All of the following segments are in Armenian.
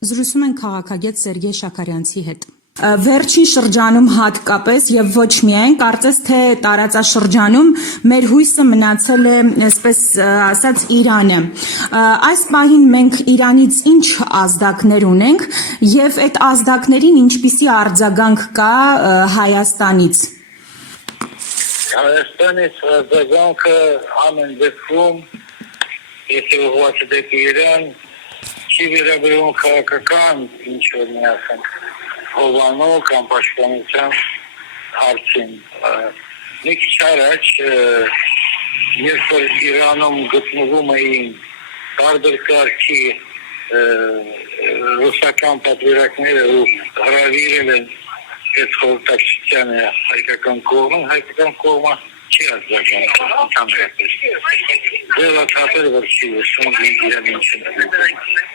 Զրուցում են քաղաքագետ Սերգեյ Շաքարյանցի հետ։ Վերջին շրջանում հատկապես եւ ոչ միայն, կարծես թե տարածաշրջանում մեր հույսը մնացել է, այսպես ասած, Իրանը։ Այս պահին մենք Իրանից ինչ ազդակներ ունենք եւ այդ ազդակներին ինչպիսի արձագանք կա Հայաստանից։ Հայաստանից արձագանքը ամեն դեպքում, եթե ուղղված է դեպի Իրան, չի վերաբերում քաղաքական ինչ-որ միասին հովանով կամ պաշտպանության հարցին։ Մի քիչ առաջ, երբ որ Իրանում գտնվում էին տարբեր կարգի ռուսական պատվիրակները ու հրավիրել են այդ խորհրդակցությանը հայկական կողմը չի արձագանքել ընդհանրապես։ Ձևացել որ չի լսում Իրանի ինչն է։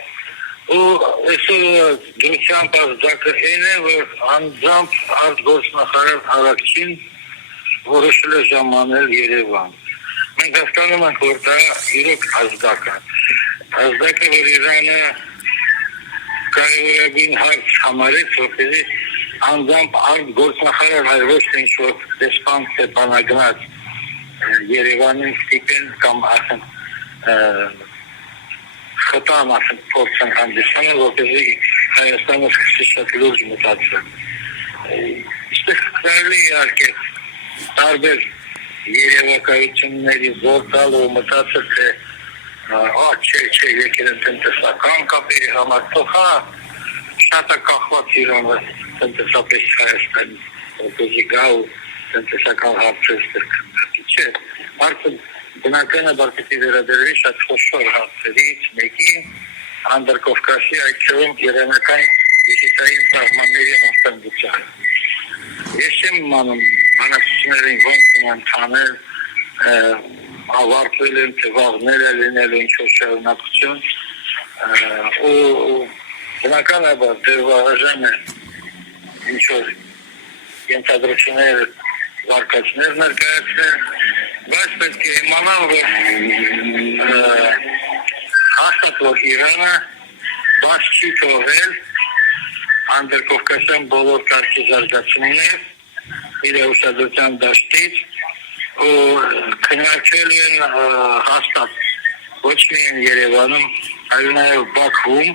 Ու այսօր դրությամբ ազդակը այն է, որ անձամբ արտգործնախարար Արաքչին որոշել է ժամանել Երևան։ Մենք հասկանում ենք, որ դա իրոք ազդակ է։ Ազդակը, որ Իրանը կարևորագույն հարց համարեց, որպեսզի անձամբ արտգործնախարար հայ ոչ թե ինչ-որ դեսպան բանագնաց Երևանին ստիպեն կամ ասեն խտան ասեն փորձեն հանդիսանը, որպեսզի Հայաստանը սկսի շատ լուրջ մտածել։ Այստեղ կարելի է իհարկե տարբեր երևակայությունների զոր տալ ու մտածել, թե չէ, եկել են տնտեսական կապերի համար, թող շատ է կախված Իրանը տնտեսապես Հայաստանի, որպեսզի գա ու տնտեսական հարցեր քննարկի, չէ, հարցը բնականաբար պիտի վերաբերվի շատ խոշոր հարցերից մեկի Անդրկովկասի այդ թվում իրանական հյուսիսային սահմանների անվտանգությանը։ Ես չեմ իմանում բանակցություններին ոնց են ընթանել, ավարտվել են, թե վաղներ է լինել ինչ-որ շարունակություն, ու բնականաբար դերվարաժան է ինչ-որ ենթադրություններ վարկածներ ներկայացնել, բայց պետք է իմանալ, որ հաստատ որ Իրանը բաց չի թողել Անդրկովկասյան բոլոր կարգի զարգացումներ իր ուշադրության դաշտից ու քննարկել են հաստատ ոչ միայն Երևանում, այլ նաև Բաքվում,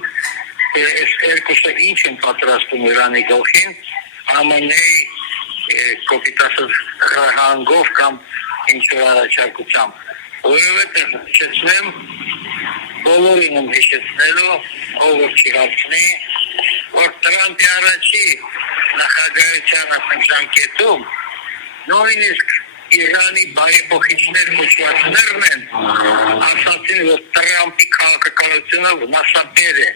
թե այս երկուսը ինչ են պատրաստում Իրանի գլխին, ԱՄՆ-ի կոպիտ ասած հանգով կամ ինչ-որ առաջարկությամբ։ Որովհետև հիշեցնեմ, բոլորին եմ հիշեցնելու, ով որ չի հարցնի, որ Տրամպի առաջի նախագահության ժամկետում նույնիսկ Իրանի բարեփոխիչներ կոչվածներն են ասացին, որ Տրամպի քաղաքականությունը վնասաբեր է։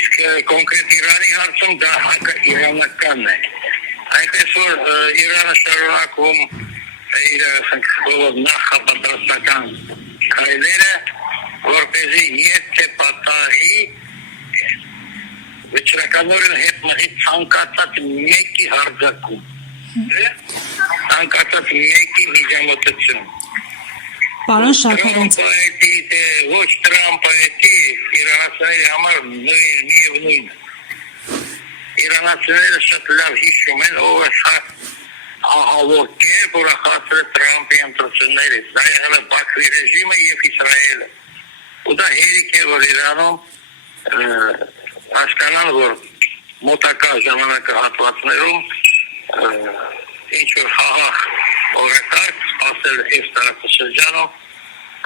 Իսկ կոնկրետ Իրանի հարցում դա հակաիրանական է։ Այնպես որ Իրանը շարունակում իր բոլոր նախապատրաստական քայլերը, որպեսզի եթե պատահի վճռականորեն հետ մղի ցանկացած մեկի հարձակում, ցանկացած մեկի միջամտություն։ Պարոն Շաքարյանց, ոչ Տրամպի իրանցիների համար միևնույն է։ Իրանացիները շատ լավ հիշում են, ով է ահավոր կերպ ուրախացրել Տրամպի ընտրություններից, դա եղել է Բաքվի ռեժիմը և Իսրայելը։ Ու դա հերիք է, որ Իրանում հասկանան, որ մոտակա ժամանակահատվածներում ինչ-որ խաղաղ օրակարգ սպասել այս տարածաշրջանում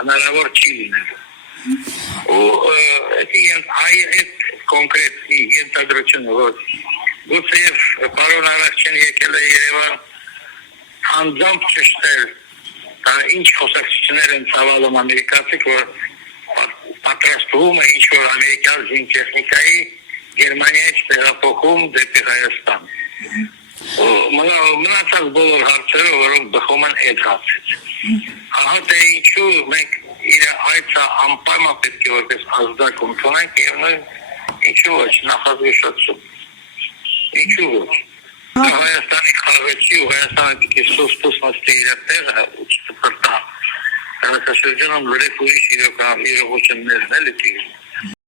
հնարավոր չի լինելու։ Ու այդ կոնկրետ ենթադրությունը, որ գուցեև պարոն Արաքչին եկել է Երևան անձամբ ճշտել, դա ինչ խոսակցություններ են ծավալում ամերիկացիք, որ պատրաստվում է ինչ-որ ամերիկյան զինտեխնիկայի Գերմանիայից տեղափոխում դեպի Հայաստան։ Մնացած բոլոր հարցերը, որոնք բխում են այդ հարցից։ Ահա թե ինչու մենք իր այցը անպայման պետք է որպես ազդակ ընդունենք և ինչու ոչ նախազգուշացում։ Ինչու ոչ։ Հայաստանի խաղեցի ու Հայաստանը պիտի սուս նստի իր տեղը ու չտպրտա։ Տարածաշրջանում լրիվ ուրիշ իրողություններն էլ է տիրում։